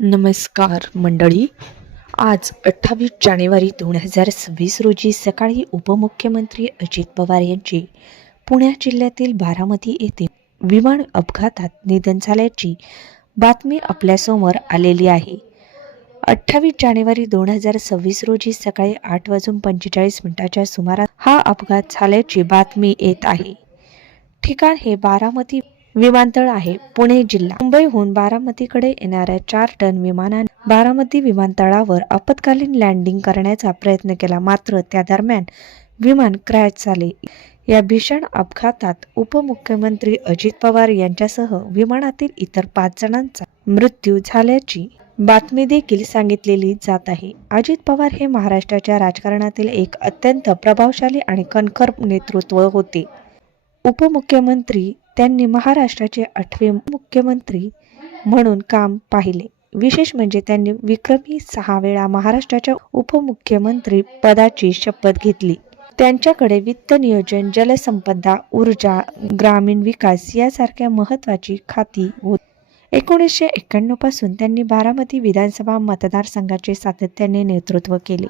नमस्कार मंडळी. आज 28 जानेवारी 2026 रोजी सकाळी उपमुख्यमंत्री अजित पवार यांचे पुणे जिल्ह्यातील बारामती येथे विमान अपघातात निधन झाल्याची बातमी आपल्यासमोर आलेली आहे. 28 जानेवारी 2026 रोजी सकाळी 8:45 सुमारास हा अपघात झाल्याची बातमी येत आहे. ठिकाण हे बारामती विमानतळ आहे. पुणे जिल्हा. मुंबईहून बारामतीकडे येणाऱ्या 4 टन विमानाने बारामती विमानतळावर आपत्कालीन लँडिंग करण्याचा प्रयत्न केला, मात्र त्या दरम्यान विमान क्रॅश झाले. या भीषण अपघातात उपमुख्यमंत्री अजित पवार यांच्यासह विमानातील इतर 5 जणांचा मृत्यू झाल्याची बातमी देखील सांगितलेली जात आहे. अजित पवार हे महाराष्ट्राच्या राजकारणातील एक अत्यंत प्रभावशाली आणि कणखर नेतृत्व होते. उपमुख्यमंत्री त्यांनी महाराष्ट्राचे 8वे मुख्यमंत्री म्हणून काम पाहिले. विशेष म्हणजे त्यांनी विक्रमी 6 वेळा महाराष्ट्राच्या उपमुख्यमंत्री पदाची शपथ घेतली. त्यांच्याकडे वित्त नियोजन, जलसंपदा, ऊर्जा, ग्रामीण विकास यासारख्या महत्त्वाची खाती होती. 1991 पासून त्यांनी बारामती विधानसभा मतदारसंघाचे सातत्याने नेतृत्व केले.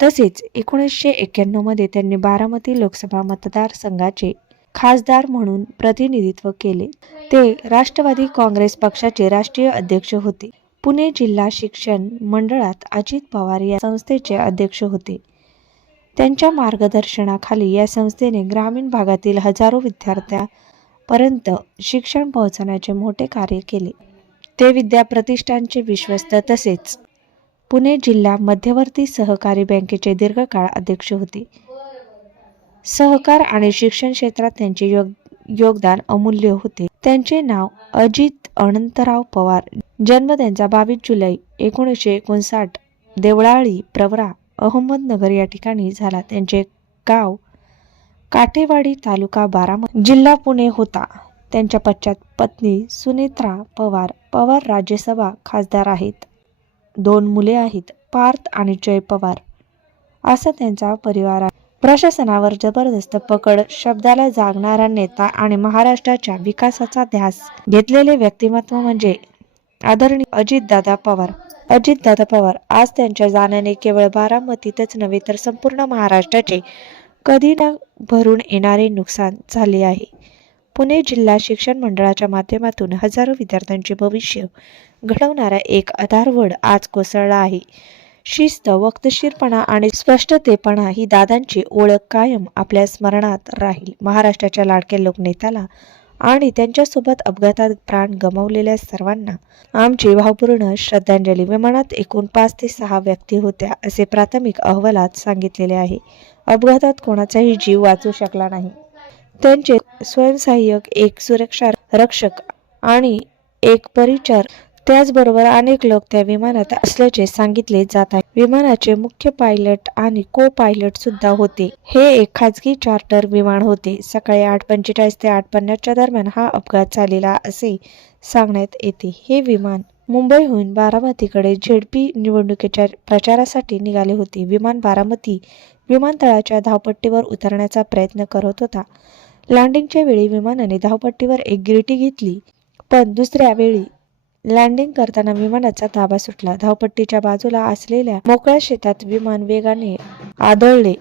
तसेच 1991 मध्ये त्यांनी बारामती लोकसभा मतदारसंघाचे खासदार म्हणून प्रतिनिधित्व केले. ते राष्ट्रवादी काँग्रेस पक्षाचे राष्ट्रीय अध्यक्ष होते. पुणे जिल्हा शिक्षण मंडळात अजित पवार या संस्थेचे अध्यक्ष होते. त्यांच्या मार्गदर्शनाखाली या संस्थेने ग्रामीण भागातील हजारो विद्यार्थ्यांपर्यंत शिक्षण पोहोचवण्याचे मोठे कार्य केले. ते विद्या प्रतिष्ठानचे विश्वस्त तसेच पुणे जिल्हा मध्यवर्ती सहकारी बँकेचे दीर्घकाळ अध्यक्ष होते. सहकार आणि शिक्षण क्षेत्रात त्यांचे योगदान अमूल्य होते. त्यांचे नाव अजित अनंतराव पवार. जन्म त्यांचा 22 जुलै 1959 देवळाली, प्रवरा, अहमदनगर या ठिकाणी झाला. त्यांचे गाव काठेवाडी, तालुका बारामती, जिल्हा पुणे होता. त्यांच्या पश्चात पत्नी सुनेत्रा पवार. पवार राज्यसभा खासदार आहेत. 2 मुले आहेत, पार्थ आणि जय पवार. असा त्यांचा परिवार आहे. प्रशासनावर जबरदस्त पकड, शब्दाला जागणारा नेता आणि महाराष्ट्राच्या विकासाचा ध्यास घेतलेले व्यक्तिमत्व म्हणजे आदरणीय अजितदादा पवार. अजितदादा पवार आज त्यांच्या जाण्याने केवळ बारामतीतच नव्हे तर संपूर्ण महाराष्ट्राचे कधी न भरून येणारे नुकसान झाले आहे. पुणे जिल्हा शिक्षण मंडळाच्या माध्यमातून हजारो विद्यार्थ्यांचे भविष्य घडवणारा एक आधारवड आज कोसळला आहे. शिस्त, वक्तशीरपणा आणि स्पष्टतेपणा ही दादांची ओळख कायम आपल्या स्मरणात राहील. महाराष्ट्राच्या लाडक्या लोकनेत्याला आणि त्यांच्यासोबत अपघातात प्राण गमावलेल्या सर्वांना आमची भावपूर्ण श्रद्धांजली. विमानात एकूण 5 ते 6 व्यक्ती होत्या असे प्राथमिक अहवालात सांगितलेले आहे. अपघातात कोणाचाही जीव वाचू शकला नाही. त्यांचे स्वयंसहाय्यक, एक सुरक्षा रक्षक आणि एक परिचार त्याचबरोबर अनेक लोक त्या विमानात असल्याचे सांगितले जात आहे. विमानाचे मुख्य पायलट आणि को पायलट सुद्धा होते. हे एक खाजगी चार्टर विमान होते. सकाळी 8:45 ते 8:50 दरम्यान हा अपघात झालेला असे सांगण्यात येते. हे विमान मुंबईहून बारामतीकडे झेडपी निवडणुकीच्या प्रचारासाठी निघाले होते. विमान बारामती विमानतळाच्या धावपट्टीवर उतरण्याचा प्रयत्न करत होता. लँडिंगच्या वेळी विमानाने धावपट्टीवर एक गिरटी घेतली, पण दुसऱ्या वेळी लँडिंग करताना विमानाचा ताबा सुटला. धावपट्टीच्या बाजूला असलेल्या मोकळ्या शेतात विमान वेगाने आदळले.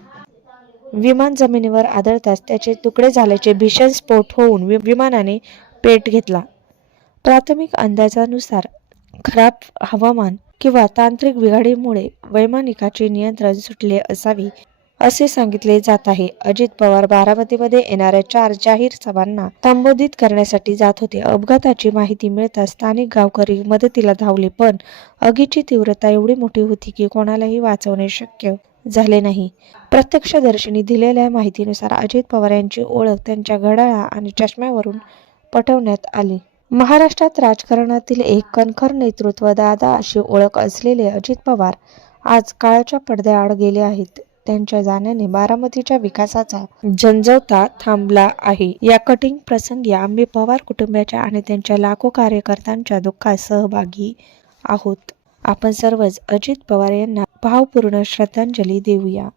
विमान जमिनीवर आदळताच त्याचे तुकडे झाल्याचे भीषण स्फोट होऊन विमानाने पेट घेतला. प्राथमिक अंदाजानुसार खराब हवामान किंवा तांत्रिक बिघाडीमुळे वैमानिकाचे नियंत्रण सुटले असावे असे सांगितले जात आहे. अजित पवार बारामतीमध्ये येणाऱ्या 4 जाहीर सभांना संबोधित करण्यासाठी जात होते. अपघाताची माहिती मिळताच स्थानिक गावकरी मदतीला धावले, पण आगीची तीव्रता एवढी मोठी होती की कोणालाही वाचवणे शक्य झाले नाही. प्रत्यक्षदर्शींनी दिलेल्या माहितीनुसार अजित पवार यांची ओळख त्यांच्या घड्याळा आणि चष्म्यावरून पटवण्यात आली. महाराष्ट्रात राजकारणातील एक कणखर नेतृत्व दादा अशी ओळख असलेले अजित पवार आज काळाच्या पडद्याआड गेले आहेत. त्यांच्या जाण्याने बारामतीच्या विकासाचा झंझावता थांबला आहे. या कठीण प्रसंगी आम्ही पवार कुटुंबाच्या आणि त्यांच्या लाखो कार्यकर्त्यांच्या दुःखात सहभागी आहोत. आपण सर्वच अजित पवार यांना भावपूर्ण श्रद्धांजली देऊया.